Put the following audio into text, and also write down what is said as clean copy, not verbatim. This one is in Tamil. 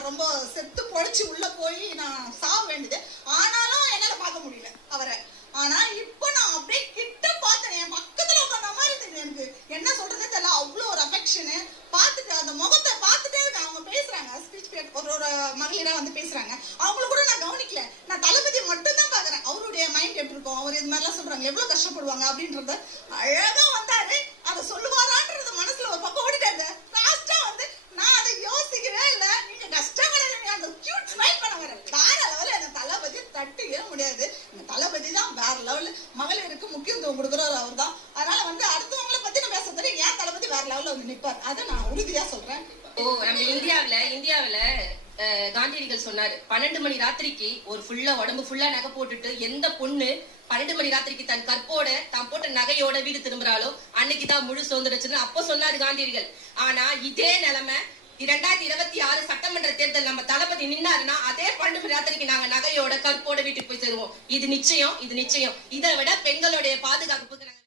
நான் ரொம்ப செத்து பொழைச்சு உள்ள போய் நான் சாக வேண்டியது. ஆனாலும் என்னால பார்க்க முடியல அவரை. ஆனா இப்ப நான் அப்படியே கிட்ட பார்த்தேன், என் பக்கத்துல உட்காந்த மாதிரி இருந்தது. எனக்கு என்ன சொல்றதே தெரியல, அவ்வளோ ஒரு அஃபெக்ஷனு. பார்த்துட்டு அந்த முகத்தை பார்த்துட்டே இருக்கேன். அவங்க பேசுறாங்க, ஸ்பீச் ஒரு மகளிரா வந்து பேசுறாங்க. அவங்கள கூட நான் கவனிக்கல, நான் தளபதி மட்டும் தான் பாக்குறேன். அவருடைய மைண்ட் எப்படி இருக்கும், அவர் இது மாதிரிலாம் சொல்றாங்க, எவ்வளவு கஷ்டப்படுவாங்க அப்படின்றத அழகா வந்தாரு. அதை சொல்லுவாரான்றது மனசுல ஒரு பக்கம் ஓடிட்டாரு. லாஸ்டா வந்து நான் அதை யோசிக்கவே இல்லை. நீங்க கஷ்டப்படாதீங்க, அந்த கியூட் ஸ்மைல் பண்ண வர வேற லெவலில் அந்த தளபதி தட்டிக்கவே முடியாது. இந்த தளபதி தான் வேற லெவலில் மகளிருக்கு முக்கியத்துவம் கொடுக்குறவர் அவர் தான். அதனால வந்து அடுத்தவங்களை பத்தி நான் பேச தெரியும், ஏன் தளபதி வேற லெவலில் வந்து நிற்பார், அதை நான் உறுதியா சொல்றேன். நம்ம இந்தியாவில காந்தியடிகள் சொன்னாரு, 12 மணி ராத்திரிக்கு ஒரு உடம்பு ஃபுல்லா நகை போட்டுட்டு எந்த பொண்ணு 12 மணி ராத்திரிக்கு தன் கற்போட தான் போட்ட நகையோட வீடு திரும்புறாளோ அன்னைக்குதான் முழு சுதந்திரம். அப்போ சொன்னாரு காந்தியடிகள். ஆனா இதே நிலைமை 2026 சட்டமன்ற தேர்தல் நம்ம தளபதி நின்னாருன்னா அதே 12 மணி ராத்திரிக்கு நாங்க நகையோட கற்போட வீட்டுக்கு போய் சேருவோம். இது நிச்சயம். இதை விட பெண்களுடைய பாதுகாப்புக்கு